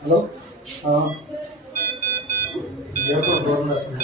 Hello airport government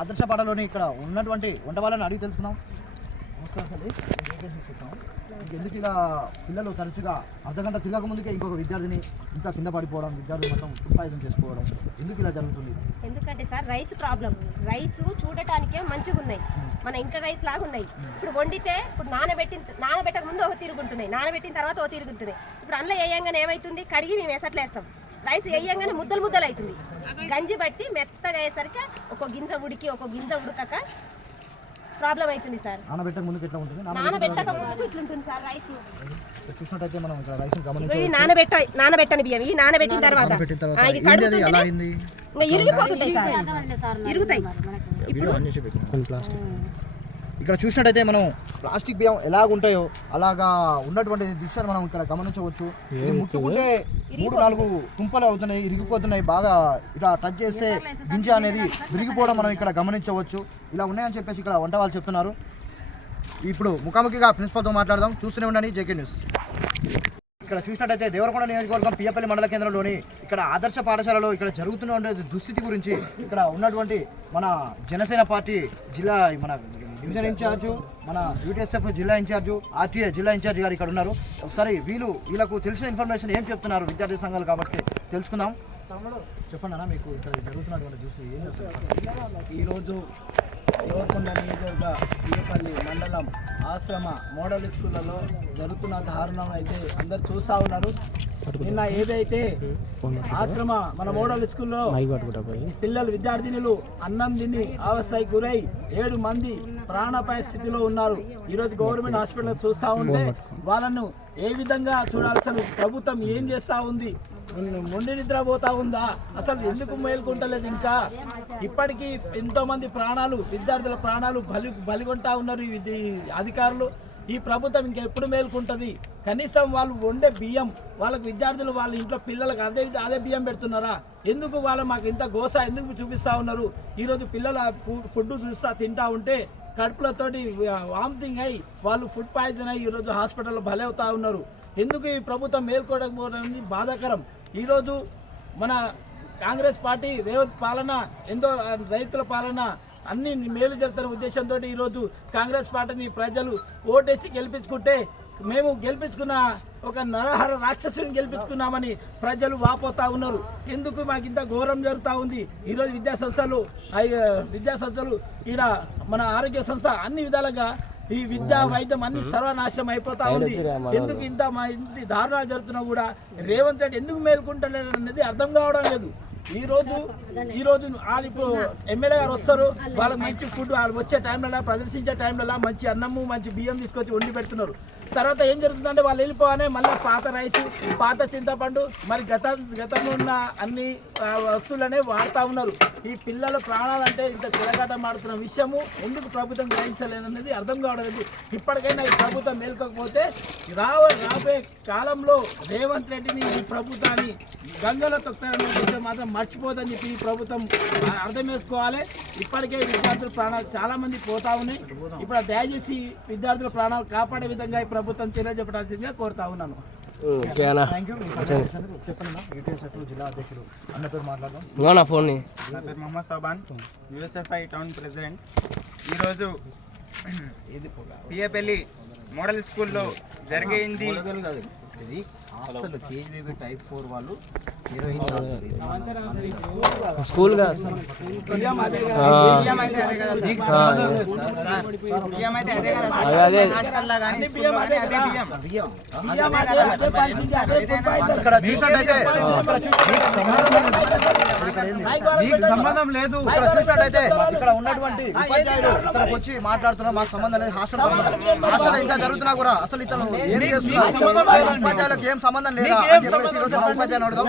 ఆదర్శపాటలోని ఇక్కడ ఉన్నటువంటి వంట వాళ్ళని అడిగి తెలుసుకున్నాం ఎందుకు ఇలా పిల్లలు తరచుగా అర్ధగంట తిరగక ముందుకే ఇంకొక విద్యార్థిని ఇంకా కింద పడిపోవడం విద్యార్థులు మొత్తం ఉపాయం చేసుకోవడం ఎందుకు ఇలా జరుగుతుంది? ఎందుకంటే సార్ రైస్ ప్రాబ్లం. రైస్ చూడటానికే మంచిగా ఉన్నాయి మన ఇంటర్ రైస్ లాగా ఉన్నాయి ఇప్పుడు వండితే ఇప్పుడు నానబెట్టిన నానబెట్టక ముందు ఒక తిరుగుంటున్నాయి నానబెట్టిన తర్వాత ఒక తిరుగుంటున్నాయి ఇప్పుడు అందులో వేయంగానే ఏమవుతుంది కడిగి మేము ఎసట్లు వేస్తాం రైస్ వేయంగానే ముద్దలు ముద్దలు అవుతుంది. గంజి బట్టి మెత్తగా అయ్యేసరికి ఒక గింజ ఉడికి ఒక గింజ ఉడకక ప్రాబ్లం అవుతుంది సార్. నానబెట్టక ముందుకు ఎట్లా ఉంటుంది? నానబెట్టక ముందు ఇట్లుంటుంది సార్ రైస్? చూసినట్టయితే మనం ఇక్కడ రైస్ గమనించవచ్చు. నానబెట్ట నానబెట్టని బియ్యం ఇవి నానబెట్టిన తర్వాత. అలా కడుగుతుంటేనే అయింది? ఇంకా ఇరిగిపోతుంటాయి సార్. ఇరుగుతాయి పెట్టు. కొన్ని ప్లాస్టిక్. ఇక్కడ చూసినట్టయితే మనం ప్లాస్టిక్ బియ్యం ఎలాగ ఉంటాయో అలాగా ఉన్నటువంటి దృశ్యాన్ని మనం ఇక్కడ గమనించవచ్చు. ఇది ముట్టుకుంటే మూడు నాలుగు తుంపలు అవుతున్నాయి ఇరిగిపోతున్నాయి బాగా ఇట్లా టచ్ చేస్తే గింజ అనేది విరిగిపోవడం మనం ఇక్కడ గమనించవచ్చు. ఇలా ఉన్నాయని చెప్పేసి ఇక్కడ వంట వాళ్ళు చెప్తున్నారు. ఇప్పుడు ముఖాముఖిగా ప్రిన్సిపల్తో మాట్లాడదాం. చూస్తూనే ఉండండి జేకే న్యూస్. ఇక్కడ చూసినట్టయితే దేవరకొండ నియోజకవర్గం పియ్యపల్లి మండల కేంద్రంలోని ఇక్కడ ఆదర్శ పాఠశాలలో ఇక్కడ జరుగుతున్న దుస్థితి గురించి ఇక్కడ ఉన్నటువంటి మన జనసేన పార్టీ జిల్లా మన డివిజన్ ఇన్ఛార్జు మన యూటీఎస్ఎఫ్ జిల్లా ఇన్ఛార్జు ఆర్టీఏ జిల్లా ఇన్ఛార్జ్ గారు ఇక్కడ ఉన్నారు. ఒకసారి వీళ్ళు వీళ్ళకు తెలిసిన ఇన్ఫర్మేషన్ ఏం చెప్తున్నారు విద్యార్థి సంఘాలు కాబట్టి తెలుసుకుందాం. చెప్పండి అన్న మీకు ఇక్కడ జరుగుతున్నటువంటి చూసి ఏం చేస్తారు ఈరోజు దేవరకొండ నియోజకవర్గ పియ్యపల్లి మండలం ఆశ్రమ మోడల్ స్కూళ్ళలో జరుగుతున్న దారుణం అయితే అందరు చూస్తూ ఉన్నారు. నిన్న ఏదైతే ఆశ్రమ మన మోడల్ స్కూల్లో పిల్లలు విద్యార్థినులు అన్నం తిని అవస్థకి గురై ఏడు మంది ప్రాణాపాయ స్థితిలో ఉన్నారు. ఈరోజు గవర్నమెంట్ హాస్పిటల్ చూస్తూ ఉంటే వాళ్ళను ఏ విధంగా చూడాల్సిన ప్రభుత్వం ఏం చేస్తూ ఉంది? మొండి నిద్రపోతా ఉందా? అసలు ఎందుకు మేల్కొంటలేదు ఇంకా? ఇప్పటికీ ఎంతోమంది ప్రాణాలు విద్యార్థుల ప్రాణాలు బలి బలిగొంటా ఉన్నారు ఈ అధికారులు. ఈ ప్రభుత్వం ఇంకా ఎప్పుడు కనీసం వాళ్ళు వండే బియ్యం వాళ్ళకి విద్యార్థులు వాళ్ళ ఇంట్లో పిల్లలకు అదే అదే బియ్యం పెడుతున్నారా? ఎందుకు వాళ్ళు మాకు ఇంత గోస ఎందుకు చూపిస్తూ ఉన్నారు? ఈరోజు పిల్లల ఫుడ్ చూస్తా తింటా ఉంటే కడుపులతోటి వామిటింగ్ అయ్యి వాళ్ళు ఫుడ్ పాయిజన్ అయ్యి ఈరోజు హాస్పిటల్లో బలవుతా ఉన్నారు. ఎందుకు ఈ ప్రభుత్వం మేల్కోవడం అనేది బాధాకరం? ఈరోజు మన కాంగ్రెస్ పార్టీ రేవంత్ పాలన ఎంతో రైతుల పాలన అన్ని మేలు జరుగుతున్న ఉద్దేశంతో ఈరోజు కాంగ్రెస్ పార్టీని ప్రజలు ఓటేసి గెలిపించుకుంటే మేము గెలిపించుకున్న ఒక నరహర రాక్షసుని గెలిపించుకున్నామని ప్రజలు వాపోతా ఉన్నారు. ఎందుకు మాకు ఇంత ఘోరం జరుగుతూ ఉంది? ఈరోజు విద్యా సంస్థలు విద్యా సంస్థలు ఈడ మన ఆరోగ్య సంస్థ అన్ని విధాలుగా ఈ విద్యా వైద్యం అన్ని సర్వనాశనం అయిపోతా ఉంది. ఎందుకు ఇంత మా ఇంటి దారుణాలు జరుగుతున్నా కూడా రేవంత్ రెడ్డి ఎందుకు మేల్కొంటలేడు అనేది అర్థం కావడం లేదు. ఈ రోజు ఈ రోజు వాళ్ళు ఇప్పుడు ఎమ్మెల్యే గారు వస్తారు వాళ్ళకి మంచి ఫుడ్ వాళ్ళు వచ్చే టైంలో ప్రదర్శించే టైంలో మంచి అన్నము మంచి బియ్యం తీసుకొచ్చి వండి పెడుతున్నారు. తర్వాత ఏం జరుగుతుందంటే వాళ్ళు వెళ్ళిపోగానే మళ్ళీ పాత రైస్ పాత చింతపండు మరి గత గతంలో ఉన్న అన్ని వస్తువులనే వాడుతూ ఉన్నారు. ఈ పిల్లల ప్రాణాలు అంటే ఇంత తిరగాట ఆడుతున్న విషయము ఎందుకు ప్రభుత్వం గ్రహించలేదనేది అర్థం కావడం లేదు. ఇప్పటికైనా ఈ ప్రభుత్వం మేల్కపోతే రావ రాబోయే కాలంలో రేవంత్ రెడ్డిని ఈ ప్రభుత్వాన్ని గంగలో తొక్తారనే విషయం మాత్రం మర్చిపోదని చెప్పి ఈ ప్రభుత్వం అర్థం చేసుకోవాలి. ఇప్పటికే విద్యార్థుల ప్రాణాలు చాలా మంది పోతా ఉన్నాయి. ఇప్పుడు దయచేసి విద్యార్థుల ప్రాణాలు కాపాడే విధంగా ఈ ప్రభుత్వం చర్య చెప్పడాల్సిందిగా కోరుతా ఉన్నాను. నా నా. పేరు Mohammad Saban USFI town president ఈరోజు పియ్యపల్లి మోడల్ స్కూల్లో జరిగింది. ఇది హాస్టల్ కేజీబీ టైప్ ఫోర్ వాళ్ళు స్కూల్ అదే సంబంధం లేదు. ఇక్కడ చూసినట్టయితే ఇక్కడ ఉన్నటువంటి ఉపాధ్యాయులు ఇక్కడికి వచ్చి మాట్లాడుతున్నారు. మాకు సంబంధం లేదు. హాస్టల్ హాస్టల్ ఇంకా జరుగుతున్నా కూడా అసలు ఇతను ఏం చేస్తున్నారు ఉపాధ్యాయులకు ఏం సంబంధం లేదా? అని చెప్పేసి ఈరోజు మా ఉపాధ్యాయుని అడుగుదాం.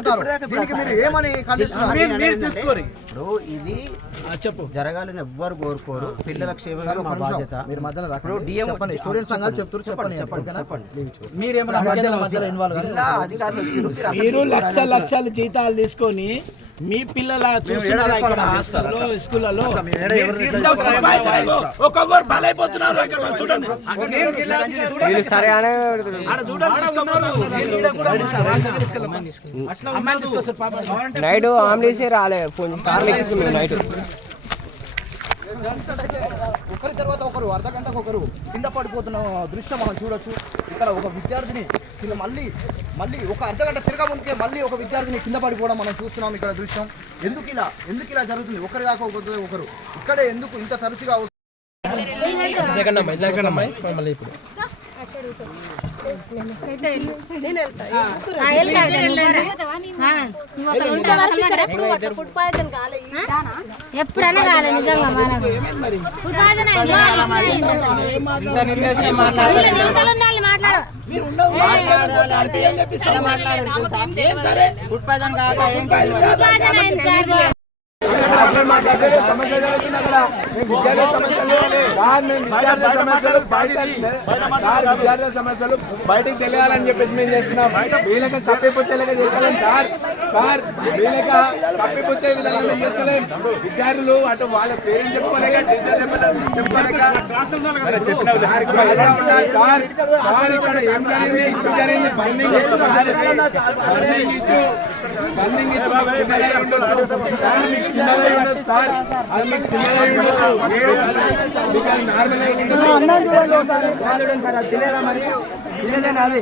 చేసుకుంటారు దీనికి మీరు ఏమని ఖండిస్తున్నారు? ఇప్పుడు ఇది ఆ, చెప్పు. జరగాలని ఎవ్వరు కోరుకోరు. పిల్లల క్షేమమే సార్, మా. బాధ్యత. మీరు మధ్యలో ఇప్పుడు రాకండి డిఎం చెప్పండి. స్టూడెంట్ సంఘాలు చెప్తారు చెప్పండి చెప్పండి? చెప్పండి. Please చూడండి. మీరేమన్నా మధ్యలో మధ్యలో ఇన్వాల్వ్ అధికారులు మీరు లక్ష లక్షల జీతాలు తీసుకొని మీ పిల్లల చూస్తున్నారా ఇక్కడ హాస్టల్లో స్కూళ్ళలో ఒక్కొక్కరు బలైపోతున్నారు ఇక్కడ చూడండి. నైట్ ఆమ్లేసి రాలే ఫోన్ కార్లు ఎక్కిస్తున్నాం నైట్ ఒకరి తర్వాత ఒకరు అర్ధ గంటకు ఒకరు కింద పడిపోతున్న దృశ్యం మనం చూడొచ్చు. ఇక్కడ ఒక విద్యార్థిని కింద మళ్ళీ మళ్ళీ ఒక అర్ధ గంట తిరగ ముందుకే మళ్ళీ ఒక విద్యార్థిని కింద పడిపోవడం మనం చూస్తున్నాం ఇక్కడ దృశ్యం. ఎందుకు ఇలా ఎందుకు ఇలా జరుగుతుంది? ఒకరు కాక ఒకరు ఒకరు. ఇక్కడే ఎందుకు ఇంత తరచుగా ఫుడ్ పాయిజన్ కాలే. ఎప్పుడైనా కాలే నిజంగా మనకు ఫుడ్ పాయిజన్ తెప్పిస్తాం. ఏం సరే? ఫుడ్ పాయిజన్ కాక ఏం ఫుడ్ పాయిజన్ విద్యార్థుల సమస్యలు బయటకు తెలియాలని చెప్పేసి మేము చేస్తున్నాం వీళ్ళకి కప్పిపుచ్చేలాగా చేస్తాం సార్ సార్ వీళ్ళకి కప్పిపుచ్చే విధంగా మేము చేస్తలేం విద్యార్థులు అటు వాళ్ళ పేరెంట్స్ చెప్పుకోలేక టీచర్ చెప్పుకోలేక చెప్పిన సార్ సార్ ఇక్కడ ఏం జరిగింది ఇష్యూ జరిగింది బండింగ్ ఇష్యూ బండింగ్ ఇష్యూ బండింగ్ ఇష్యూ సార్ అది మీకు చిన్నదై అందరూ చూడండి ఒకసారి చూడండి సార్ అది తెలియదా మరి తెలియదేనా అది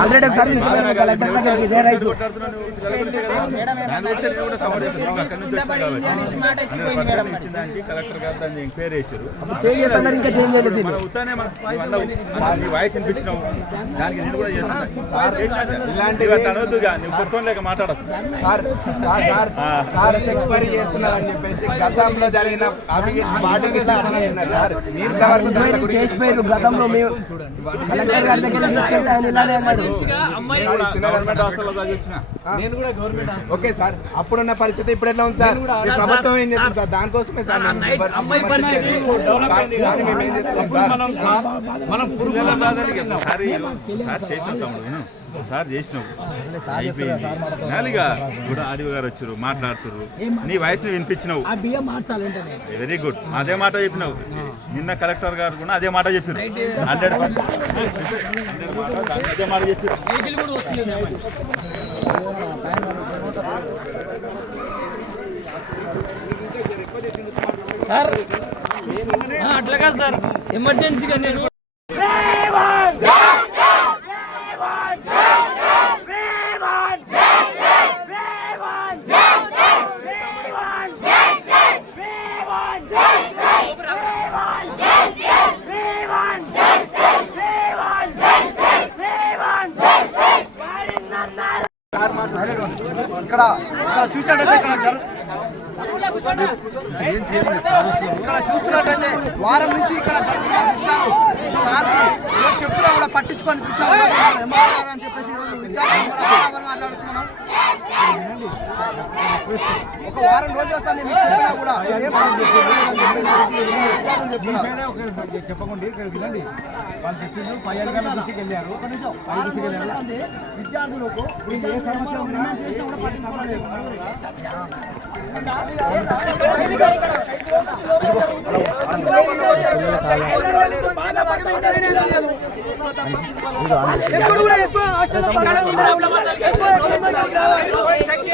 ఆల్రెడీ ఒకసారి తీసుకున్నాను కలెక్టర్ గారు ఇదే రైతు. కలెక్టర్ గారు దాన్ని ఎంక్వైరీ చేశారు. చేంజ్ చేస్తున్నారు ఇంకా చేంజ్ చేయలేదు మన ఉత్తానే మన మన మన నీ వాయిస్ వినిపించినావు. దానికి నేను కూడా చేస్తాను ఇలాంటి నువ్వు లేక మాట్లాడదు sir sir sir sir enquiry చెప్పేసి గతంలో జరిగిన అవి సార్ ఇంతవరకు మేము కలెక్టర్ గారి దగ్గర తీసుకెళ్తే ఆయన ఇలానే అన్నాడు. ఓకే సార్ అప్పుడున్న పరిస్థితి ఇప్పుడు ఎట్లా ఉంది సార్? ఈ ప్రభుత్వం ఏం చేస్తుంది సార్? దానికోసమే సార్ మనం పురుగుల చేసినావు తమ్ముడు. సార్ చేసినావు. అయిపోయింది. నాలుగా కూడా ఆడియో గారు వచ్చారు మాట్లాడుతున్నారు? నీ వాయిస్ని వినిపించినావు. వెరీ గుడ్ అదే మాట చెప్పినావు. నిన్న కలెక్టర్ గారు కూడా అదే మాట చెప్పారు. హండ్రెడ్ అదే మాట చెప్పారు. అట్లా కాదు సార్. ఎమర్జెన్సీగా నేను ఇక్కడ ఇక్కడ చూసినట్టయితే ఇక్కడ జరు- ఇక్కడ చూస్తున్నట్టయితే వారం నుంచి ఇక్కడ జరుగుతున్న దృశ్యాలు సార్లు ఈరోజు చెప్తున్నా కూడా పట్టించుకొని దృశ్యాలు. ఎంఆర్ అని చెప్పేసి ఈరోజు విద్యార్థులు కూడా ఒక వారం రోజులు మీకు చెప్పినా కూడా. చెప్పకుండా ఇక్కడ వినండి. వాళ్ళు చెప్పిండ్రు పై అధికారుల దృష్టికి వెళ్ళారు. వారం రోజులు వస్తుంది. విద్యార్థులకు ఏ సమస్య రిమాండ్ చేసినా కూడా పట్టించుకోలేదు. చేసిండ్రు?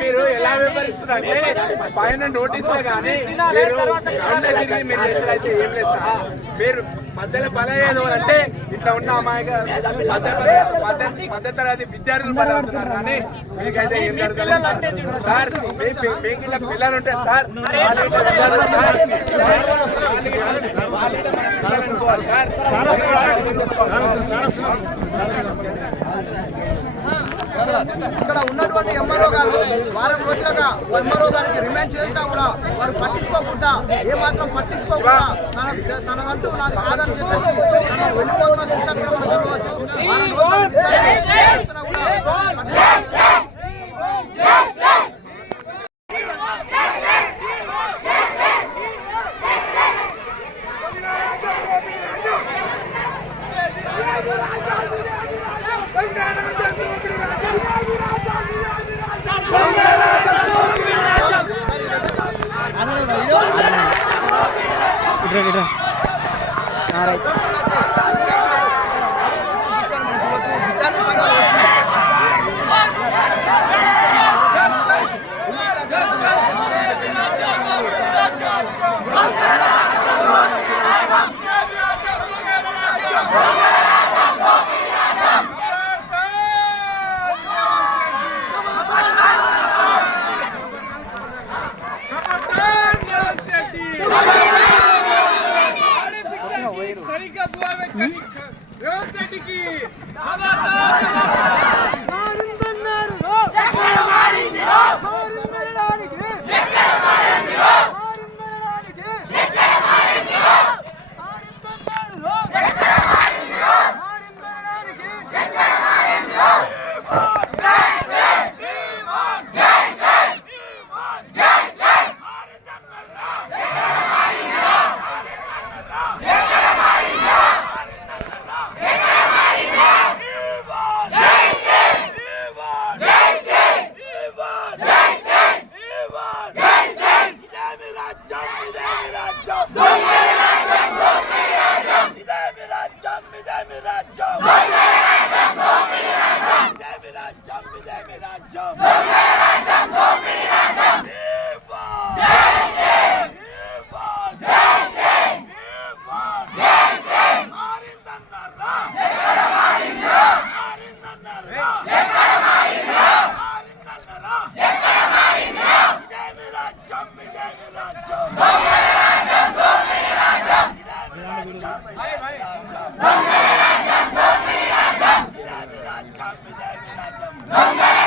మీరు ఎలా వివరిస్తున్నారంటే పైన నోటీసులే కానీ మీరు అందరికీ మీరు చేసినైతే ఏం లేదు సార్ మీరు మధ్యలో బలయ్యేది అంటే ఇట్లా ఉన్న అమాయక మధ్య తరగతి విద్యార్థులు బలవుతున్నారు కానీ మీకైతే ఏం జరుగుతుంది సార్. మీకు ఇలా పిల్లలు ఉంటారు సార్ సార్ ఇంట్లో సార్ ఇక్కడ ఉన్నటువంటి ఎంఆర్ఓ గారు వారం రోజులుగా ఎంఆర్ఓ గారికి రిమాండ్ చేసినా కూడా వారు పట్టించుకోకుండా ఏమాత్రం పట్టించుకోకుండా తన తనదంటూ నాది కాదని చెప్పేసి తను వెళ్ళిపోతున్న దృశ్యాన్ని కూడా మనం చూడవచ్చు. వారం రోజుల Mirancam bir de Mirancam. Dur Mirancam, dur Mirancam. İva! Gençlik! İva! Gençlik! İva! Gençlik! Marinden narra! Zekara marinde! Marinden narra! Zekara marinde! Marinden narra! Zekara marinde! Bir de Mirancam, bir de Mirancam. Dur Mirancam, dur Mirancam. Bir de Mirancam, bir de Mirancam. Dur Mirancam, dur Mirancam. Bir de Mirancam, bir de Mirancam. Amen.